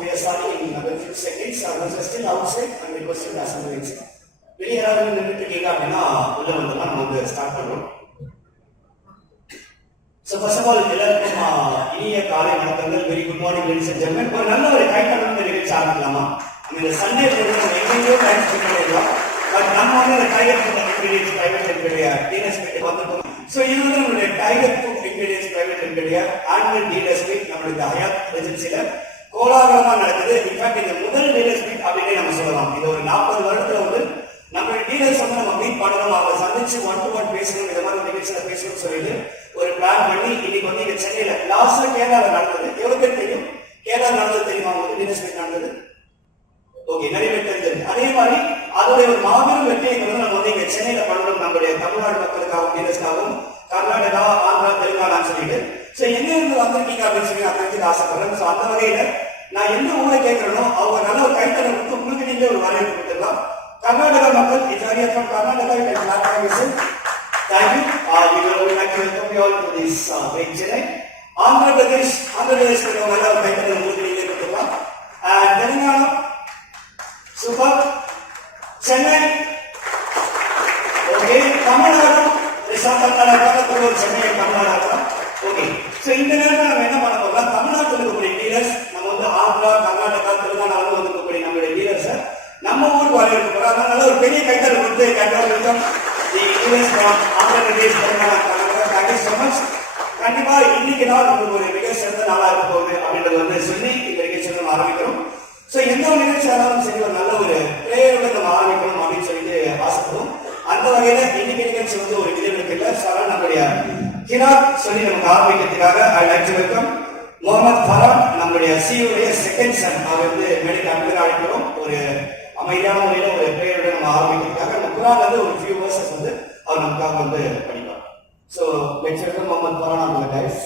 we are starting in another few seconds. Others are still outside and requesting the assembly. வெளியே யாராவது நின்றுட்டு இருக்கீங்க அப்படின்னா உள்ள வந்து நம்ம வந்து ஸ்டார்ட் பண்றோம். So first of all, எல்லாருக்கும் இனிய காலை வணக்கங்கள். Very good morning ladies and gentlemen. ஒரு நல்ல ஒரு கைத்தட்டல் நிகழ்ச்சி ஆரம்பிக்கலாமா? இந்த சண்டே நம்ம எங்கேயோ டைம் ஸ்பெண்ட் பண்ணிடலாம். பட் நம்ம வந்து அந்த tiger food ingredients private limited dealers meet வந்துட்டோம். ஸோ இது வந்து நம்மளுடைய tiger food ingredients private limited annual dealers meet நம்மளுடைய ஹயாத் ஏஜென்சியில கோலாகலமா நடக்குது. இன்ஃபேக்ட் இந்த முதல் டீலர்ஸ் மீட் அப்படின்னே நம்ம சொல்லலாம். இது ஒரு 40 வருடத்துல வந்து நம்ம டீலர்ஸ் வந்து நம்ம மீட் பண்ணணும், அவங்க சந்திச்சு 1-to-1 பேசணும், இந்த மாதிரி நிகழ்ச்சியில பேசணும்னு சொல்லிட்டு ஒரு பிளான் பண்ணி இன்னைக்கு வந்து இங்க சென்னையில லாஸ்டா கேரளாவில் நடந்தது. எவ்வளவு பேர் தெரியும் கேரளா நடந்தது? தெரியுமா உங்களுக்கு டீலர்ஸ் மீட் நடந்தது? ஓகே, நிறைய பேர் தெரிஞ்சது. அதே மாதிரி அதோட ஒரு மாபெரும் வெற்றியை வந்து நம்ம வந்து இங்க சென்னையில பண்ணணும், நம்மளுடைய தமிழ்நாடு மக்களுக்காகவும் டீலர்ஸ்க்காகவும், கர்நாடகா, ஆந்திரா, தெலுங்கானான்னு சொல்லிட்டு. ஸோ எங்க இருந்து வந்திருக்கீங்க அப்படின்னு சொல்லி நான் தெரிஞ்சுக்க ஆசைப்படுறேன். ஸோ அந்த வகையில நான் எந்த ஊரை கேட்கறனோ அவங்க நல்ல ஒரு கைத்தலை கொடுத்து உங்களுக்கு நீங்களே ஒரு வரவேற்பு கொடுத்துடலாம். கர்நாடகா மக்கள், if you are from Karnataka, you can clap for yourself. Thank you. We would like to welcome you all to this great Chennai. Andhra Pradesh நல்ல ஒரு கைத்தலை உங்களுக்கு நீங்களே கொடுத்துடலாம். And Telangana, super. Chennai, okay. Tamil Nadu, Chennai, Tamil Nadu. Okay. So இந்த நேரத்தில் நம்ம என்ன பண்ண போறோம்? தமிழ்நாட்டில் இருக்கக்கூடிய டீலர்ஸ், நம்ம வந்து ஆந்திரா, கர்நாடகா, தெலுங்கானாவில் இருக்கக்கூடிய நம்மளுடைய டீலர்ஸை நம்ம ஊருக்கு வரவேற்க போறோம். அதனால ஒரு பெரிய கைத்தல் கொடுத்து welcome the dealers from Andhra Pradesh, Telangana, Karnataka. Thank you so much. கண்டிப்பா இன்னைக்கு தான் நமக்கு ஒரு மிக சிறந்த நாளா இருக்க போகுது அப்படின்றது வந்து சொல்லி இந்த நிகழ்ச்சியை நம்ம ஆரம்பிக்கிறோம். ஸோ எந்த ஒரு நிகழ்ச்சி ஆனாலும் சரி ஒரு நல்ல ஒரு பிரேயரோட நம்ம ஆரம்பிக்கணும் அப்படின்னு சொல்லிட்டு ஆசைப்படுவோம். அந்த வகையில இன்னைக்கு நிகழ்ச்சி வந்து ஒரு விதிவிலக்கு இல்லை. சார் நம்மளுடைய கிராக் சொல்லி நமக்கு ஆரம்பிக்கிறதுக்காக I like to welcome Mohammed Farhan, நம்மளுடைய சிஓடைய செகண்ட் சன். அவர் வந்து மெடிக்கல் அப்டர் அழைக்கிறோம். ஒரு அமைதியான முறையில ஒரு பிரேயரோட நம்ம ஆரம்பிக்கிறதுக்காக நம்ம குரான்ல வந்து ஒரு ஃபியூ வேர்சஸ் வந்து அவர் நமக்காக வந்து படிப்பார். So let's welcome Mohammed Farhan. Guys